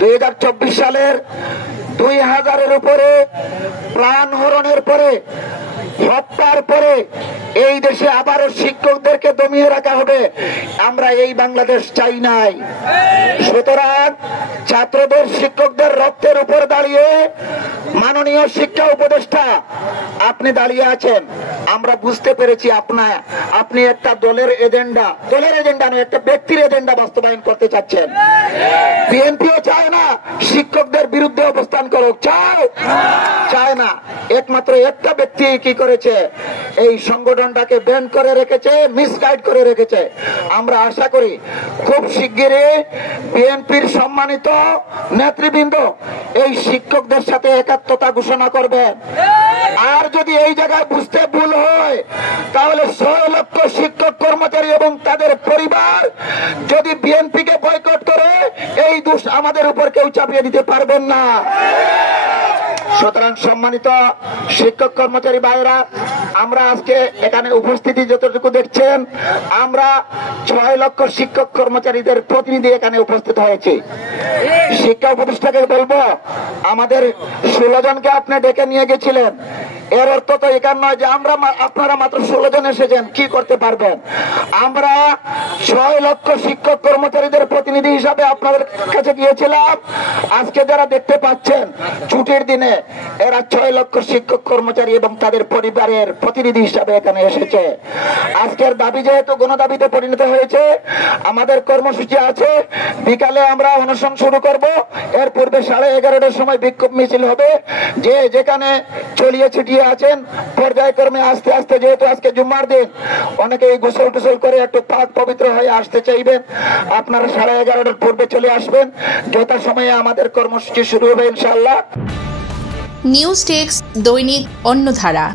2024 সালের 2000-এর উপরে প্রাণ হরণের পরে, হত্যার পরে এই দেশে আবারও শিক্ষকদেরকে দমিয়ে রাখা হবে। আমরা এই বাংলাদেশ চাই নাই। সুতরাং ছাত্রদের, শিক্ষকদের রক্তের উপর দাঁড়িয়ে মাননীয় শিক্ষা উপদেষ্টা আপনি দাঁড়িয়ে আছেন। আমরা বুঝতে পেরেছি আপনি একটা দলের এজেন্ডা নয়, একটা ব্যক্তির এজেন্ডা বাস্তবায়ন করতে চাচ্ছেন। বিএনপিও চায় না শিক্ষকদের বিরুদ্ধে অবস্থান করুক, চায় না। একমাত্র একটা ব্যক্তি কি করেছে, এই সংগঠনটাকে ব্যান করে রেখেছে, মিসগাইড করে রেখেছে। আমরা আশা করি খুব শিগগিরই বিএনপির সম্মানিত নেতৃবৃন্দ এই শিক্ষকদের সাথে একাত্মতা ঘোষণা করবেন। আর যদি এই জায়গায় বুঝতে ভুল হয়, তাহলে 6 লক্ষ শিক্ষক কর্মচারী এবং তাদের পরিবার যদি বিএনপিকে বয়কট করে, এই দোষ আমাদের উপর কেউ চাপিয়ে দিতে পারবেন না। সুতরাং সম্মানিত শিক্ষক কর্মচারী ভাইরা, আমরা আজকে এখানে উপস্থিতি যতটুকু দেখছেন, আমরা 6 লক্ষ শিক্ষক কর্মচারীদের প্রতিনিধি এখানে উপস্থিত হয়েছি। শিক্ষা উপদেষ্টাকে বলবো, আমাদের 16 জনকে আপনি ডেকে নিয়ে গেছিলেন, এর অর্থ তো এখান নয় যে আপনারা মাত্র 16 জন এসেছেন, কি করতে পারবেন। আমরা 6 লক্ষ শিক্ষক কর্মচারীদের প্রতিনিধি হিসাবে আপনাদের কাছে গিয়েছিলাম। আজকে যারা দেখতে পাচ্ছেন ছুটির দিনে, এরা 6 লক্ষ শিক্ষক কর্মচারী এবং তাদের পরিবারের প্রতিনিধি হিসাবে এখানে এসেছে। আজকের দাবি যেহেতু গণদাবিতে পরিণত হয়েছে, আমাদের কর্মসূচি আছে, বিকালে আমরা অনশন শুরু করব। এর পূর্বে 11:30টার সময় বিক্ষোভ মিছিল হবে। যে যেখানে চলিয়ে ছিটিয়ে আছেন পর্যায়ক্রমে আস্তে আস্তে, যেহেতু আজকে জুম্মার দিন, অনেকে গোসল টোসল করে একটু পাক পবিত্র হয়ে আসতে চাইবেন, আপনারা 11:30টার পূর্বে চলে আসবেন। যথা সময়ে আমাদের কর্মসূচি শুরু হবে ইনশাআল্লাহ। নিউজ টেক্স, দৈনিক অন্যধারা।